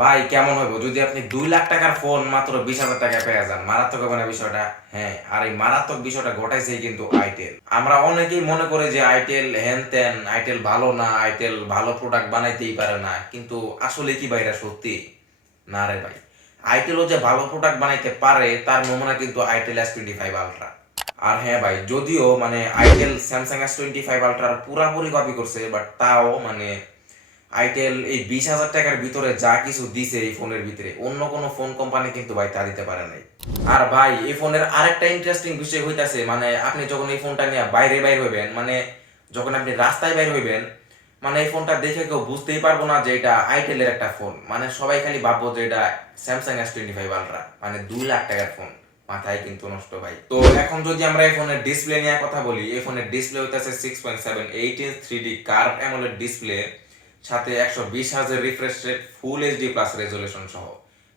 ভাই কেমন হইব যদি আপনি 2 লাখ টাকার ফোন মাত্র 20,000 টাকায় পেয়ে যান? মারাত্মক হবে না বিষয়টা? হ্যাঁ, আর এই মারাত্মক বিষয়টা ঘটাইছেই কিন্তু আইটেল। আমরা অনেকেই মনে করি যে আইটেল হ্যান ত্যান, আইটেল ভালো না, আইটেল ভালো প্রোডাক্ট বানাইতেই পারে না, কিন্তু আসলে কি ভাই এটা সত্যি? না রে ভাই, আইটেলও যে ভালো প্রোডাক্ট বানাইতে পারে তার নমুনা কিন্তু আইটেল S25 আলট্রা। আর হ্যাঁ ভাই, যদিও মানে আইটেল স্যামসাং S25 আলট্রার পুরাপুরি কপি করছে, বাট তাও মানে আইটেল এই 20,000 টাকার ভিতরে যা কিছু দিছে এই ফোনের ভিতরে অন্য কোনো ফোন কোম্পানি কিন্তু ভাই তা দিতে পারে নাই। আর ভাই এই ফোনের আরেকটা ইন্টারেস্টিং বিষয় হইতাছে, মানে আপনি যখন এই ফোনটা নিয়ে বাইরে বাইর হইবেন, মানে যখন আপনি রাস্তায় বাইর হইবেন, মানে এই ফোনটা দেখে কেউ বুঝতেই পারবো না যে এটা আইটেলের একটা ফোন। মানে সবাই খালি ভাববো যে এটা স্যামসাং S25 আলট্রা, মানে 2 লাখ টাকার ফোন। মাথায় কিন্তু নষ্ট ভাই। তো এখন যদি আমরা এই ফোনের ডিসপ্লে নিয়ে কথা বলি, এই ফোনের ডিসপ্লে হইতাছে 6.78 inch 3D curve AMOLED display, সাথে 120 হার্জের refresh rate, full HD plus resolution সহ।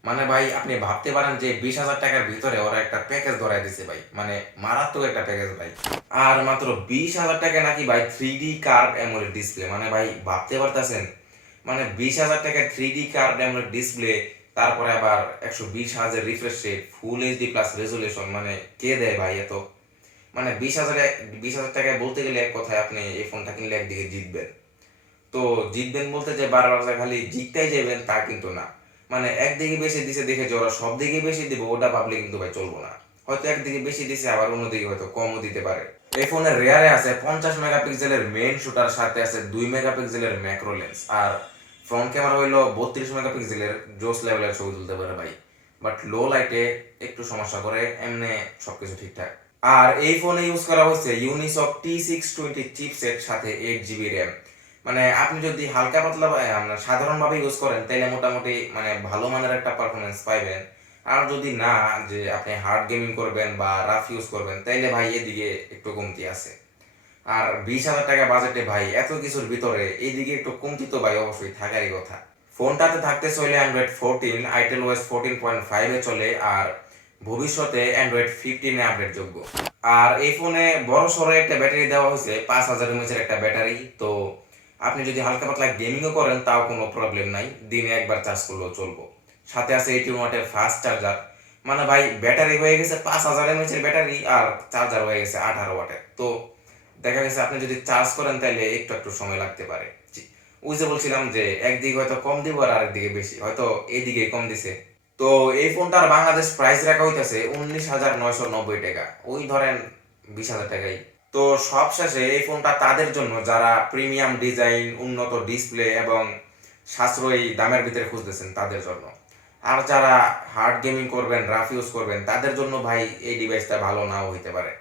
মানে ভাই আপনি ভাবতে পারেন যে 20,000 টাকার ভিতরে ওরা একটা প্যাকেজ ধরাই দিছে ভাই, মানে মারাত্মক একটা প্যাকেজ ভাই। আর মাত্র 20,000 টাকা নাকি ভাই 3D কার্ভ অ্যামোলেড ডিসপ্লে, মানে ভাই ভাবতে পারতেছেন? মানে 20,000 টাকায় 3D কার্ভ অ্যামোলেড ডিসপ্লে, তারপরে আবার 120 হার্জের refresh rate, full HD plus resolution, মানে কে দেয় ভাই এত? মানে 20,000 টাকায় বলতে গেলে এক কথায় আপনি এই ফোনটা কিনলে একদিকে জিতবেন। তো জিতবেন বলতে যে বারবার যে খালি জিততেই যাবেন তা কিন্তু না। মানে একদিকে বেশি দিছে দেখে যে ওরা সব দিকে বেশি দিব ওটা ভাবলে কিন্তু ভাই চলবো না। হয়তো একদিকে বেশি দিছে, আবার অন্যদিকে হয়তো কমও দিতে পারে। এই ফোনের রেয়ারে আছে 50 মেগাপিক্সেলের মেইন শুটার, সাথে আছে 2 মেগাপিক্সেলের ম্যাক্রো লেন্স, আর ফ্রন্ট ক্যামেরা হইলো 32 মেগাপিক্সেলের, জোস লেভেলের ছবি তুলতে পারে ভাই। বাট লো লাইটে একটু সমস্যা করে, এমনি সবকিছু ঠিকঠাক। আর এই ফোনে ইউজ করা হয়েছে ইউনিসক T620 চিপসেট, সাথে 8 জিবি র্যাম। মানে আপনি যদি হালকা পাতলা সাধারণভাবে ইউজ করেন তাহলে মোটামুটি মানে ভালো মানের একটা পারফরমেন্স পাইবেন। আর যদি না, যে আপনি হার্ড গেমিং করবেন বা রাফ ইউজ করবেন, তাইলে ভাই এদিকে একটু কমতি আছে। আর 20,000 টাকা বাজেটে ভাই এত কিছুর ভিতরে এইদিকে একটু কমতি তো ভাই অবশ্যই থাকারই কথা। ফোনটাতে থাকতে চলে অ্যান্ড্রয়েড 14, আইটেল ওএস 14.5 চলে, আর ভবিষ্যতে অ্যান্ড্রয়েড 15 আপডেট যোগ্য। আর এই ফোনে বড় সড়ো একটা ব্যাটারি দেওয়া হয়েছে, 5,000 mAh একটা ব্যাটারি। তো আপনি যদি হালকা পাতলা গেমিংও করেন তাও কোনো প্রবলেম নাই, দিনে একবার চার্জ করলেও চলবো। সাথে আছে 18 ওয়াটের ফাস্ট চার্জার। মানে ভাই ব্যাটারি হয়ে গেছে 5,000 mAh ব্যাটারি, আর চার্জার হয়ে গেছে 18 ওয়াটের। তো দেখা গেছে আপনি যদি চার্জ করেন তাহলে একটু একটু সময় লাগতে পারে। ওই যে বলছিলাম যে একদিকে হয়তো কম দিব আর আরেকদিকে বেশি, হয়তো এইদিকে কম দিছে। তো এই ফোনটার বাংলাদেশ প্রাইস রাখা হইতেছে 19,990 টাকা, ওই ধরেন 20,000 টাকাই। তো সব শেষে এই ফোনটা তাদের জন্য যারা প্রিমিয়াম ডিজাইন, উন্নত ডিসপ্লে এবং সাশ্রয়ী দামের ভিতরে খুঁজতেছেন তাদের জন্য। আর যারা হার্ড গেমিং করবেন, রাফ ইউজ করবেন, তাদের জন্য ভাই এই ডিভাইসটা ভালো নাও হইতে পারে।